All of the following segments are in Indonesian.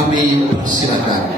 Kami persilakan.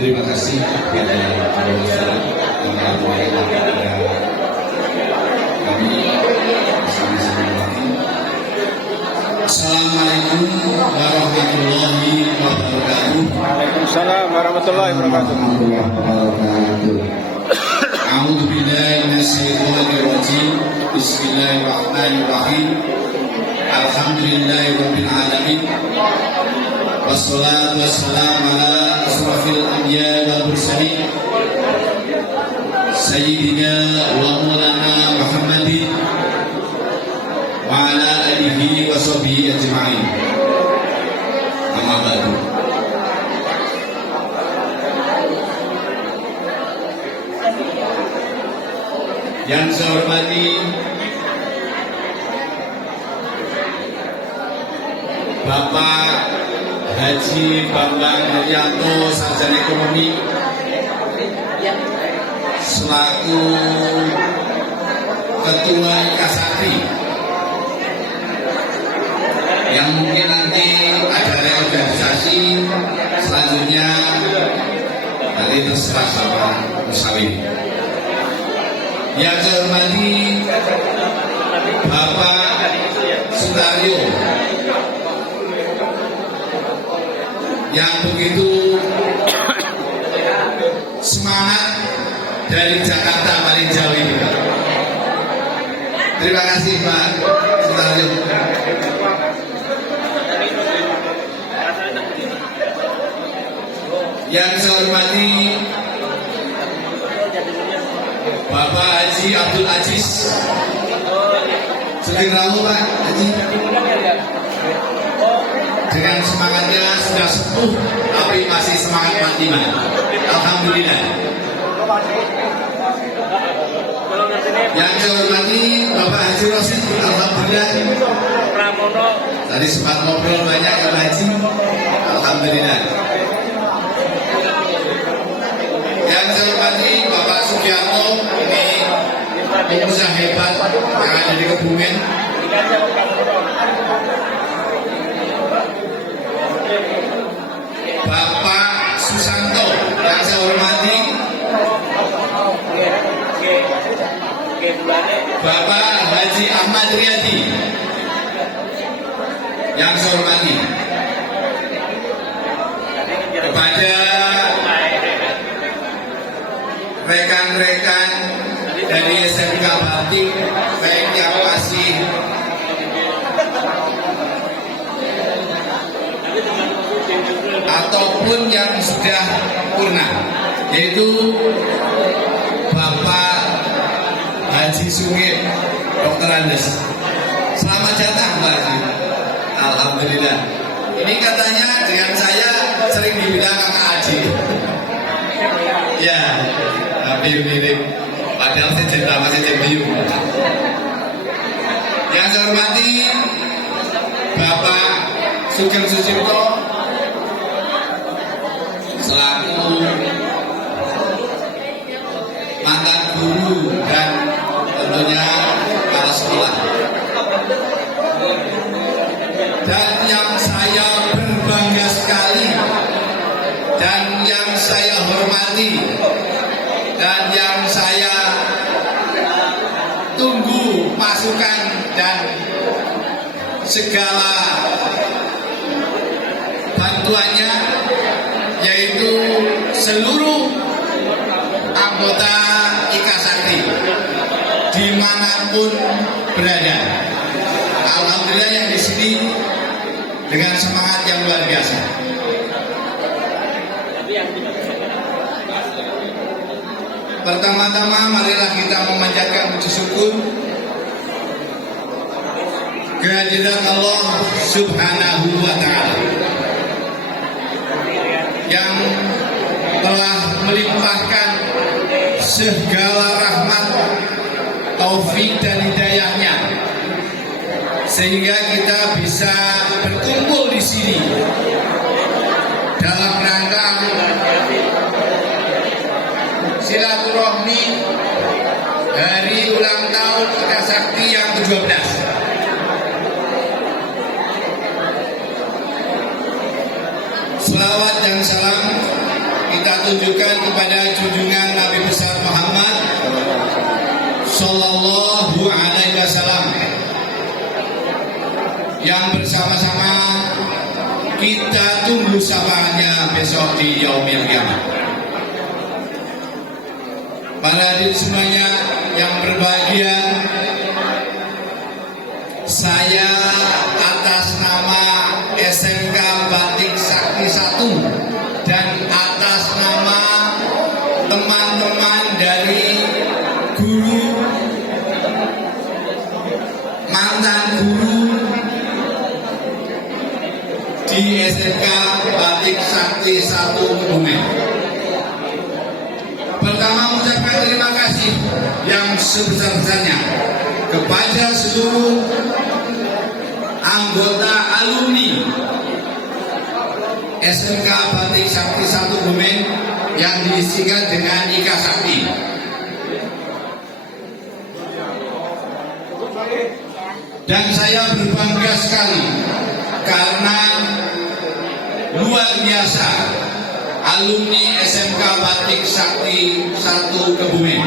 Terima kasih kepada pemirsa yang telah kami bersama-sama. Assalamualaikum warahmatullahi wabarakatuh. Waalaikumsalam warahmatullahi wabarakatuh. A'udzu billahi minasyaitonir rajim. Bismillahirrahmanirrahim. Alhamdulillahirabbil alamin. Wassalatu wassalamu ala asrafil anbiya wal mursalin sayyidina wa maulana Muhammadin wa ala alihi wa sahbihi ajma'in. Amma ba'du. Yang saya hormati Bapak Haji Bambang Haryanto, Sarjana Ekonomi, selaku Ketua Ikasakti, yang mungkin nanti ada reorganisasi selanjutnya nanti terserah sama Musawi. Yang saya hormati Bapak Sutaryo, yang begitu semangat dari Jakarta paling jauh ini. Terima kasih Pak Sutaryo. Yang saya hormati Bapak Haji Abdul Aziz. Sering rawuh Pak Haji. Dengan semangatnya sudah sepuh, tapi masih semangat mati. Alhamdulillah. Yang saya hormati Bapak Haji Rosid, alhamdulillah. Tadi sempat ngobrol banyak ya Pak Haji. Alhamdulillah. Yang saya hormati Bapak Sugiarto, ini pengusaha hebat yang ada di Kebumen. Bapak Susanto, yang saya hormati Bapak Haji Ahmad Riyadi, yang saya hormati kepada rekan-rekan dari SMK Batik, baik yang masih ataupun yang sudah purna, yaitu Bapak Haji Sungit, Dr. Andes. Selamat datang Pak Haji. Alhamdulillah. Ini katanya dengan saya sering dibilang kakak Haji. Ya, mirip-mirip. Padahal saya cerita masih jembiu. Yang saya hormati Bapak Sugeng Sucipto, selaku mantan guru dan tentunya kepala sekolah. Dan yang saya berbangga sekali dan yang saya hormati dan yang saya tunggu masukan dan segala bantuannya, yaitu seluruh anggota Ikasakti dimanapun berada. Alhamdulillah yang di sini dengan semangat yang luar biasa. Pertama-tama marilah kita memanjatkan puji syukur kehadirat Allah Subhanahu wa Ta'ala yang telah melimpahkan segala rahmat, taufik dan hidayahnya, sehingga kita bisa berkumpul di sini dalam rangka silaturahmi hari ulang tahun Ika Sakti yang ke-12. Selawat dan salam kita tunjukkan kepada junjungan Nabi besar Muhammad Sallallahu Alaihi Wasallam yang bersama-sama kita tunggu syafaatnya besok di Yaumil Qiyamah. Para hadirin semuanya yang berbahagia, saya atas nama SMK Batik Sakti 1 dan atas nama teman-teman dari guru, mantan guru di SMK Batik Sakti 1 Kebumen. Pertama, mengucapkan terima kasih yang sebesar-besarnya kepada seluruh anggota alumni SMK Batik Sakti 1 Kebumen yang disingkat dengan Ika Sakti. Dan saya berbangga sekali karena luar biasa alumni SMK Batik Sakti 1 Kebumen.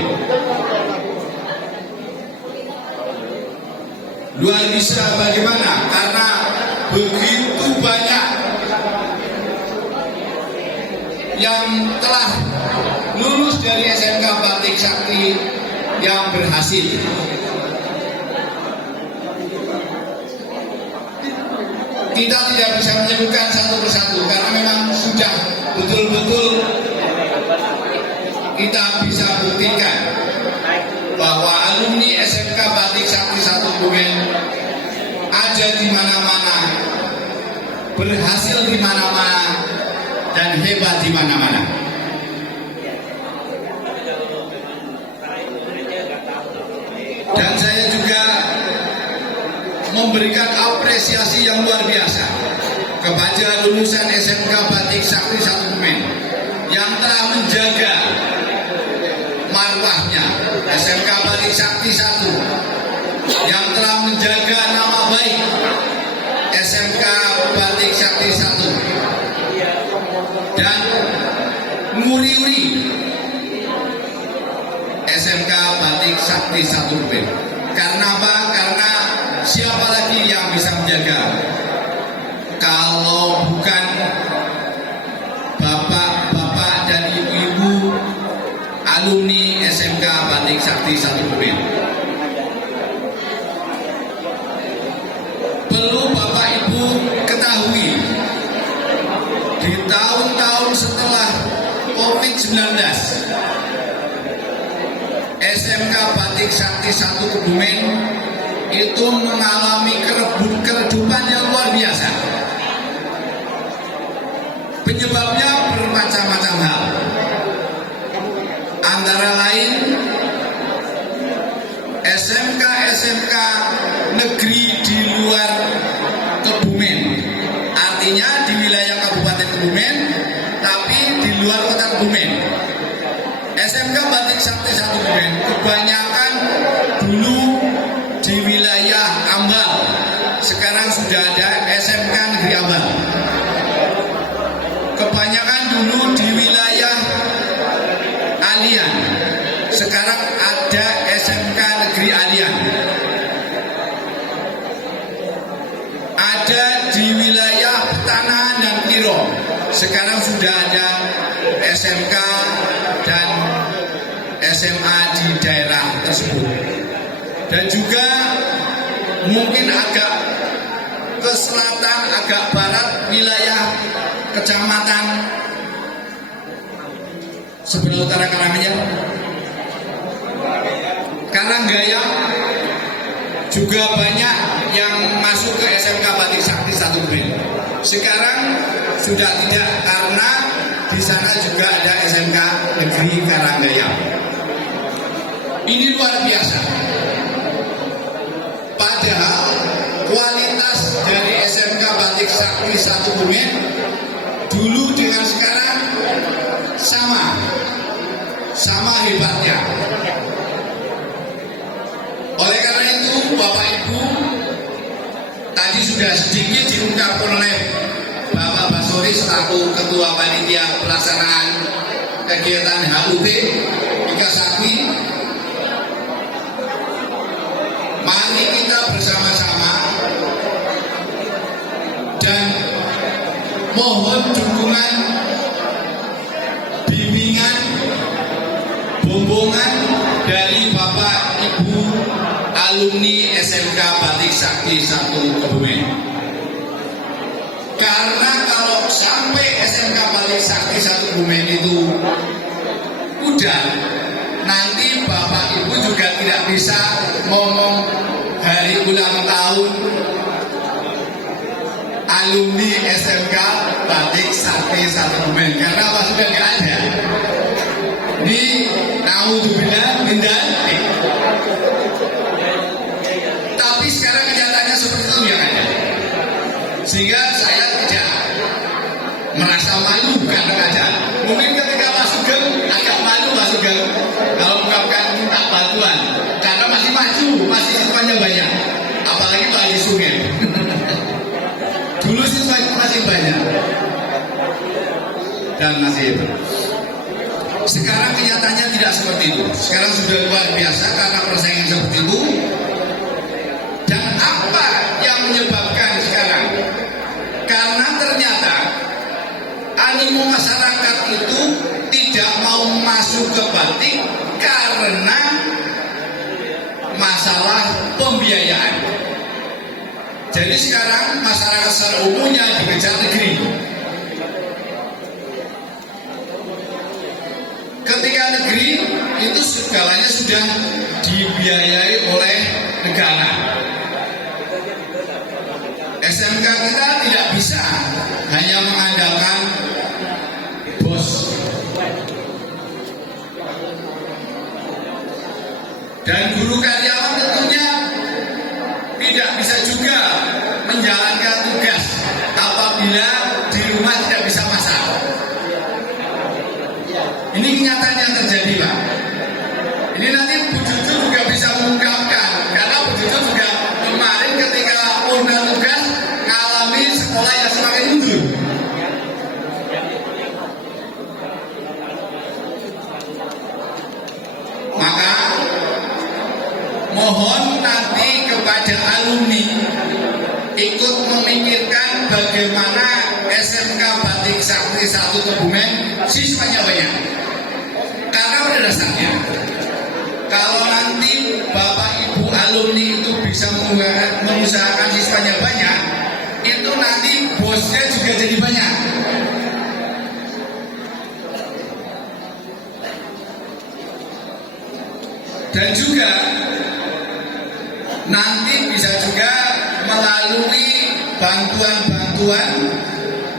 Luar biasa bagaimana? Karena begitu banyak yang telah lulus dari SMK Batik Sakti yang berhasil. Kita tidak bisa menyebutkan satu persatu karena memang sudah betul-betul kita bisa buktikan bahwa alumni SMK Batik Sakti 1 Kebumen ada di mana-mana, berhasil di mana-mana, dan hebat di mana-mana. Dan saya juga memberikan apresiasi yang luar biasa kepada lulusan SMK Batik Sakti 1 Kebumen yang telah menjaga marwahnya SMK Batik Sakti 1, yang telah menjaga nama baik SMK Batik Sakti 1 dan nguri-uri SMK Batik Sakti 1 Kebumen. Karena apa? Karena siapa lagi yang bisa menjaga kalau bukan bapak-bapak dan ibu-ibu alumni SMK Batik Sakti 1 Kebumen. Perlu Bapak Ibu ketahui, di tahun-tahun setelah COVID-19, SMK Batik Sakti 1 Kebumen itu mengalami keredupan yang luar biasa. Penyebabnya bermacam-macam hal. Antara lain SMK negeri di luar Kebumen, artinya di wilayah Kabupaten Kebumen tapi di luar kota Kebumen. SMK Batik Sakti 1 Kebumen kebanyakan dulu di wilayah Ambal, sekarang sudah ada SMK Negeri Ambal. Kebanyakan dulu di wilayah Alian, sekarang ada SMK Negeri Alian. Ada di wilayah Petanahan dan Kiro, sekarang sudah ada SMK dan SMA di daerah tersebut. Dan juga mungkin agak ke selatan, agak barat, wilayah kecamatan sebelah utara Karanggaya juga banyak yang masuk ke SMK Batik Sakti 1 Kebumen. Sekarang sudah tidak, karena di sana juga ada SMK Negeri Karanggaya. Ini luar biasa. Padahal kualitas dari SMK Batik Sakti 1 Kebumen dulu dengan sekarang sama hebatnya. Oleh karena itu, Bapak Ibu, tadi sudah sedikit diungkapkan oleh Bapak Basori selaku Ketua Panitia Pelaksanaan Kegiatan HUT Ika Sakti. Mari kita bersama-sama dan mohon dukungan, bimbingan, bombongan dari Bapak Ibu alumni SMK Batik Sakti 1 Kebumen. Karena kalau sampai SMK Batik Sakti 1 Kebumen itu udah, nanti Bapak Ibu juga tidak bisa ngomong hari ulang tahun alumni SMK Batik Sakti 1 Kebumen, karena apa, sudah nggak ada. Ini naudzubillah min dzalik. Tapi sekarang kenyataannya seperti itu ya kan. Sehingga saya tidak merasa malu karena keadaan. Mungkin ketika masuk gang agak malu masuk gang kalau bukan minta bantuan, karena masih maju, masih siswanya banyak. Apalagi Pak Haji Sungen. Dulu siswanya masih banyak dan masih itu. Sekarang kenyataannya tidak seperti itu. Sekarang sudah luar biasa karena persaingan seperti itu. Dan apa yang menyebabkan sekarang? Karena ternyata animo masyarakat itu tidak mau masuk ke batik karena masalah pembiayaan. Jadi sekarang masyarakat secara umumnya dikejar negeri. Ketika negeri itu segalanya sudah dibiayai oleh negara. SMK kita tidak bisa hanya mengandalkan bos. Dan guru karyawan tentunya tidak bisa juga menjalankan tugas apabila di rumah tidak bisa masak. Ini kenyataan yang terjadi, Pak. Ini nanti Bu Cucu juga bisa mengungkapkan, karena Bu Cucu juga kemarin ketika purna tugas mengalami sekolah yang semakin mundur. Maka mohon nanti kepada alumni ikut memikirkan bagaimana SMK Batik Sakti 1 Kebumen siswanya banyak. Karena pada dasarnya kalau nanti Bapak Ibu alumni itu bisa mengusahakan siswanya banyak, itu nanti bosnya juga jadi banyak. Dan juga nanti bisa juga melalui bantuan-bantuan,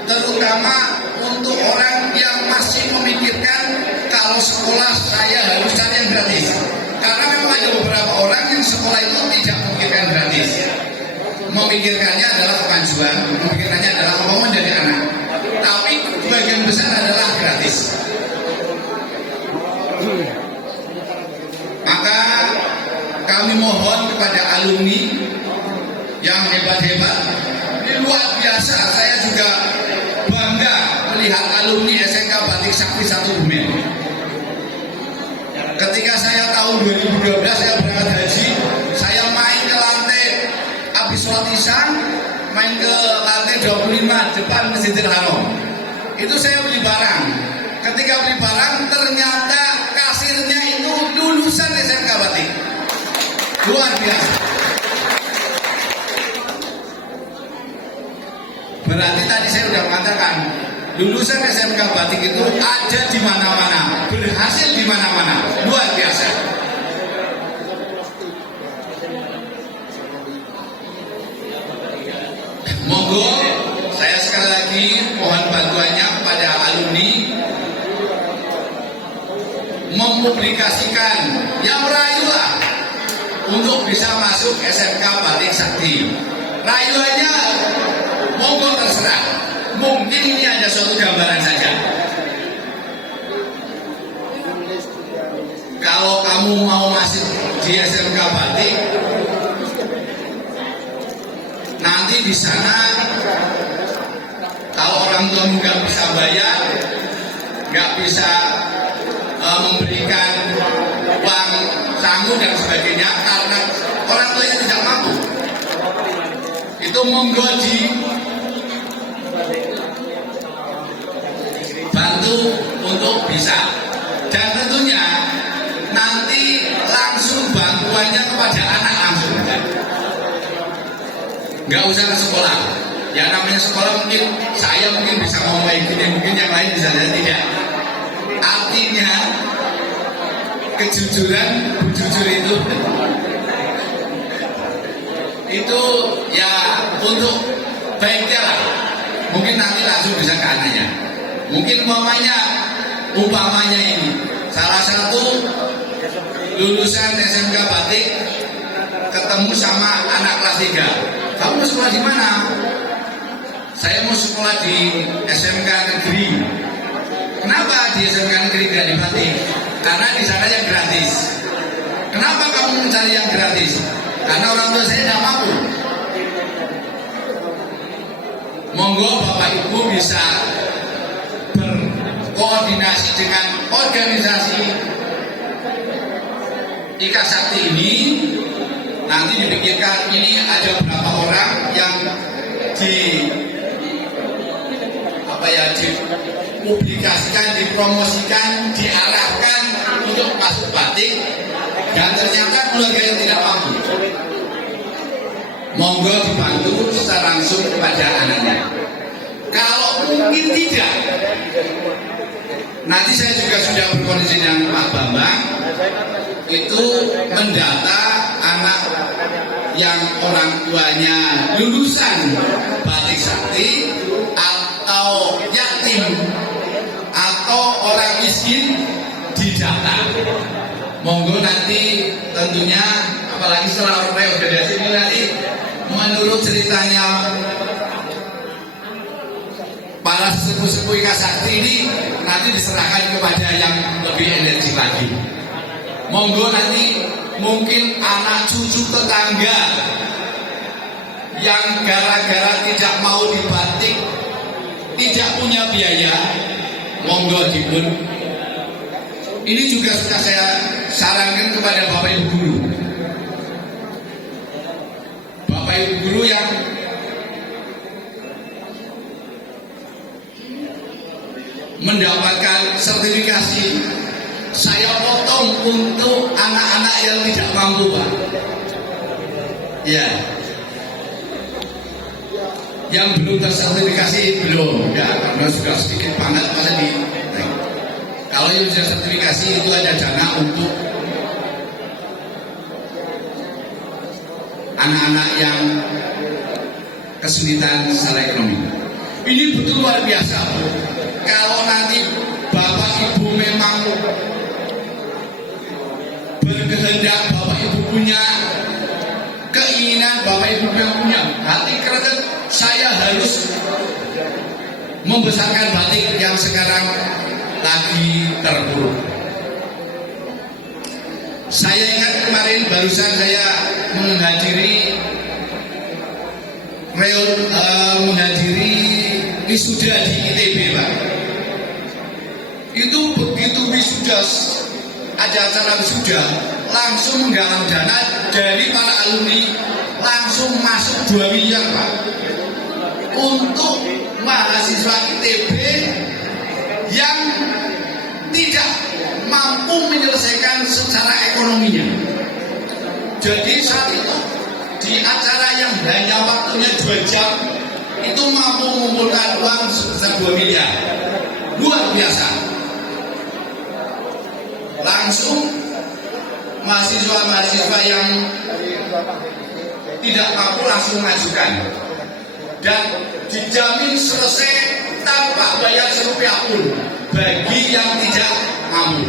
terutama untuk orang yang masih memikirkan kalau sekolah saya harus cari yang gratis. Karena memang ada beberapa orang yang sekolah itu tidak memikirkan gratis. Memikirkannya adalah kepanjuan, memikirkannya adalah kemauan dari anak. Tapi bagian besar adalah gratis. Maka kami mohon kepada alumni yang hebat-hebat. Ini luar biasa, saya juga bangga melihat alumni SMK Batik Sakti 1 Kebumen. Ketika saya tahun 2012 saya berangkat haji, saya main ke lantai habis sholat isya, main ke lantai 25 depan Masjidil Haram. Itu saya beli barang. Ketika beli barang ternyata kasirnya itu lulusan SMK Batik. Luar biasa. Berarti tadi saya sudah mengatakan lulusan SMK Batik itu ada di mana-mana, berhasil di mana-mana, luar biasa. Monggo saya sekali lagi mohon bantuannya kepada alumni mempublikasikan, yang merayulah untuk bisa masuk SMK Batik Sakti. Rayuannya monggo terserah. Mungkin ini hanya suatu gambaran saja. Kalau kamu mau masuk di SMK Batik, nanti di sana kalau orang tua nggak bisa bayar, nggak bisa memberikan uang sangu dan sebagainya karena orang tuanya tidak mampu, itu monggo dibantu untuk bisa, dan tentunya nanti langsung bantuannya kepada anak langsung, nggak usah ke sekolah. Ya namanya sekolah mungkin saya bisa ngomong kayak gini, mungkin yang lain bisa tidak. Artinya kejujuran, jujur itu ya untuk baiknya lah. Mungkin nanti langsung bisa ke anaknya. Mungkin umpamanya ini salah satu lulusan SMK Batik ketemu sama anak kelas 3. Kamu mau sekolah di mana? Saya mau sekolah di SMK Negeri. Kenapa di SMK Negeri tidak di Batik? Karena di sana yang gratis. Kenapa kamu mencari yang gratis? Karena orang tua saya tidak mampu. Monggo Bapak Ibu bisa berkoordinasi dengan organisasi Ika Sakti ini. Nanti dipikirkan ini ada berapa orang yang dipublikasikan, dipromosikan, diarahkan untuk masuk batik, dan ternyata keluarga yang tidak mampu. Monggo dibantu secara langsung kepada anaknya. Kalau mungkin tidak, nanti saya juga sudah berkoordinasi dengan Pak Bambang, itu mendata anak yang orang tuanya lulusan Batik Sakti atau yatim atau orang miskin didata. Monggo nanti tentunya apalagi setelah reorganisasi ini nanti menurut ceritanya para sesepuh-sepuh Ika Sakti ini nanti diserahkan kepada yang lebih energi lagi. Monggo nanti mungkin anak cucu tetangga yang gara-gara tidak mau dibatik, tidak punya biaya, monggo dipun. Ini juga sudah saya sarankan kepada Bapak Ibu guru. Bapak Ibu guru yang mendapatkan sertifikasi, saya potong untuk anak-anak yang tidak mampu, Pak. Ya. Yang belum tersertifikasi belum, ya, karena sudah sedikit banget masa di. Nah, kalau yang sudah sertifikasi itu ada dana untuk anak-anak yang kesulitan secara ekonomi. Ini betul luar biasa, Bu. Kalau nanti Bapak Ibu memang berkehendak, Bapak Ibu punya keinginan, Bapak Ibu memang punya hati kerendah, saya harus membesarkan batik yang sekarang lagi terpuruk. Saya ingat kemarin barusan saya menghadiri wisuda di ITB, Pak. Itu begitu wisuda, ada acara wisuda, langsung menggalang dana dari para alumni, langsung masuk 2 miliar, Pak, untuk mahasiswa ITB yang tidak mampu menyelesaikan secara ekonominya. Jadi saat itu di acara yang hanya waktunya 2 jam itu mampu mengumpulkan uang sebesar 2 miliar. Luar biasa. Langsung mahasiswa-mahasiswa yang tidak mampu langsung mengajukan, dan dijamin selesai tanpa bayar serupiah pun bagi yang tidak mampu.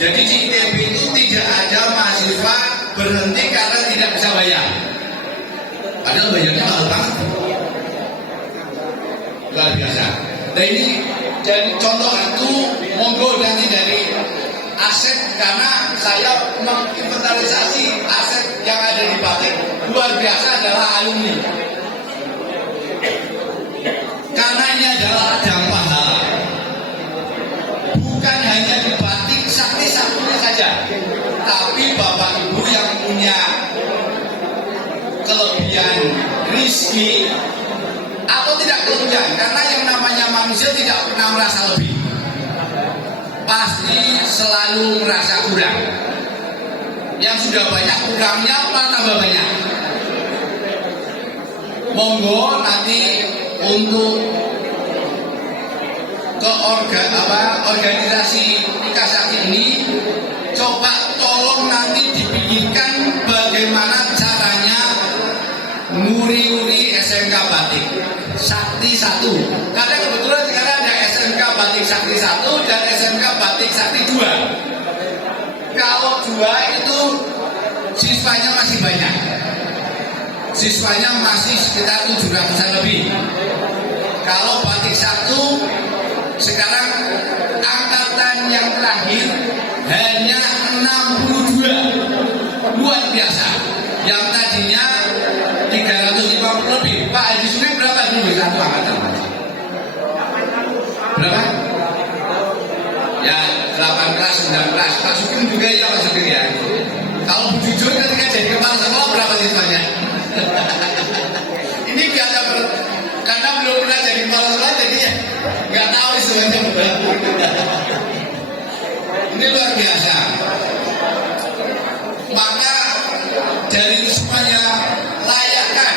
Jadi di ITB itu tidak ada mahasiswa berhenti karena tidak bisa bayar. Padahal bayarnya mahal banget. Luar biasa. Nah ini jadi contoh itu monggo nanti dari aset, karena saya menginventarisasi aset yang ada di batik luar biasa adalah alumni. Karena ini adalah ladang pahala. Bukan hanya di batik sakti satunya saja, tapi bapak ibu yang punya kelebihan rizki atau tidak kelebihan, karena yang namanya manusia tidak pernah merasa lebih, pasti selalu merasa kurang. Yang sudah banyak kurangnya malah tambah banyak. Monggo nanti untuk ke organisasi nikah sakti ini, coba tolong nanti dibikinkan bagaimana caranya nguri-nguri SMK Batik Sakti 1. Karena kebetulan sekarang ada SMK Batik Sakti 1 dan SMK Batik Sakti 2. Kalau 2 itu siswanya masih banyak. Siswanya masih sekitar 700-an lebih. Kalau Batik 1 sekarang angkatan yang terakhir hanya 62. Luar biasa. Yang tadinya 350 lebih. Pak Haji Sungai berapa dulu satu angkatan? Berapa? Ya 8 kelas, 9 kelas. Pak Sugeng juga ya Pak Sugeng ya. Kalau jujur ketika jadi kepala sekolah berapa siswanya? Ini biasa karena belum pernah jadi kepala sekolah, jadi ya nggak tahu siswanya berapa. Ini luar biasa. Maka dari semuanya layakkan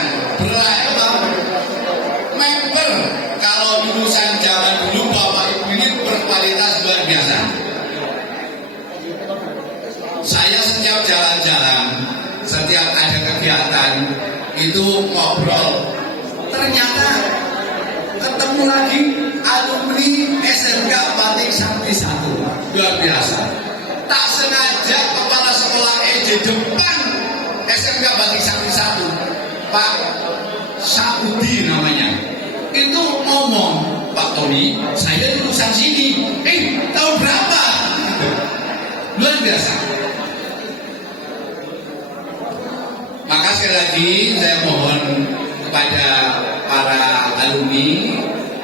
member. Kalau lulusan zaman dulu bapak ibu ini berkualitas luar biasa. Saya setiap jalan-jalan, setiap ada kegiatan itu ngobrol, ternyata ketemu lagi alumni SMK Batik Sakti 1. Luar biasa. Tak sengaja kepala sekolah di depan SMK Batik Sakti 1, Pak Saudi namanya, itu ngomong, Pak Tony, saya lulusan sini. Tahun berapa? Luar biasa. Maka sekali lagi saya mohon kepada para alumni,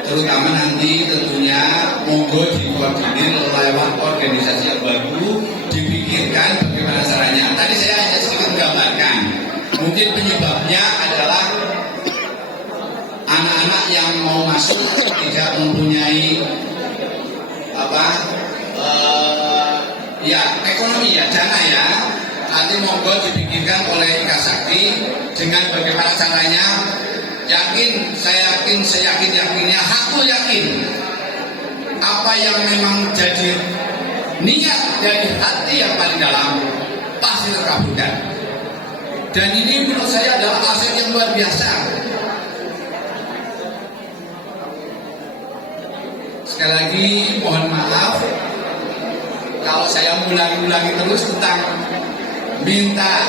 terutama nanti tentunya monggo dikoordinir lewat organisasi yang baru, dipikirkan bagaimana caranya. Tadi saya hanya sedikit menggambarkan, mungkin penyebabnya adalah anak-anak yang mau masuk tidak mempunyai ekonomi ya, dana ya. Nanti monggo dipikirkan oleh Nikah Sakti dengan bagaimana caranya. Saya yakin, aku yakin apa yang memang jadi niat dari hati yang paling dalam pasti terkabulkan. Dan ini menurut saya adalah aset yang luar biasa. Sekali lagi mohon maaf kalau saya ulangi terus tentang minta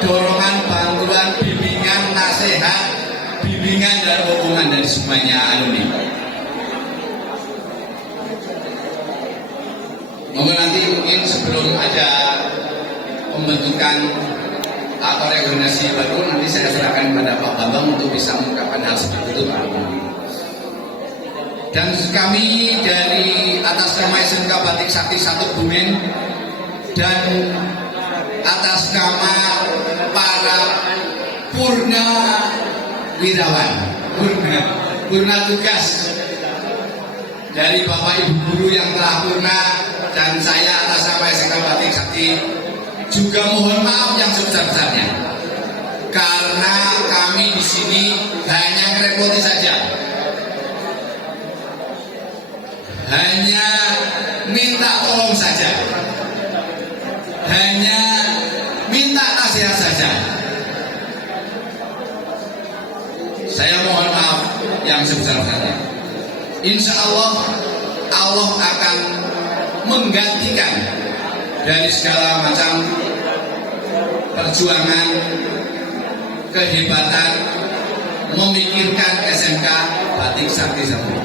dorongan, bantuan, bimbingan, nasihat, bimbingan dan hubungan dari semuanya alumni. Mungkin nanti sebelum ada pembentukan atau reorganisasi baru, nanti saya serahkan kepada Pak Bambang untuk bisa mengungkapkan hal seperti itu Pak. Dan kami dari atas nama SMK Batik Sakti 1 Bumen dan atas nama para purna wirawan, purna tugas dari Bapak Ibu guru yang telah purna dan saya atas nama SMK Batik Sakti juga mohon maaf yang sebesar-besarnya karena kami di sini hanya merepoti saja, hanya minta tolong saja, hanya minta nasihat saja. Saya mohon maaf yang sebesar-besarnya. Insya Allah, Allah akan menggantikan dari segala macam perjuangan, kehebatan, memikirkan SMK Batik Sakti Satu.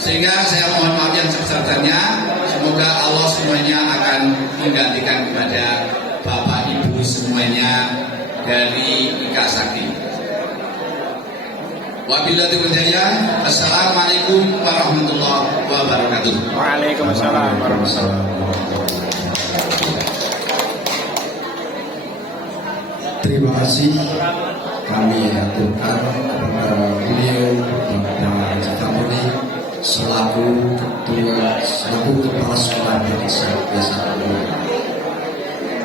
Sehingga saya mohon maaf yang sebesar-besarnya, semoga Allah semuanya akan menggantikan kepada Bapak Ibu semuanya dari IKA Sakti. Wabillahi taufiq. Assalamualaikum warahmatullahi wabarakatuh. Waalaikumsalam warahmatullahi wabarakatuh. Terima kasih kami aturkan kepada beliau Bapak Kapolri selaku Kepala Sekolah Batik Sakti Satu.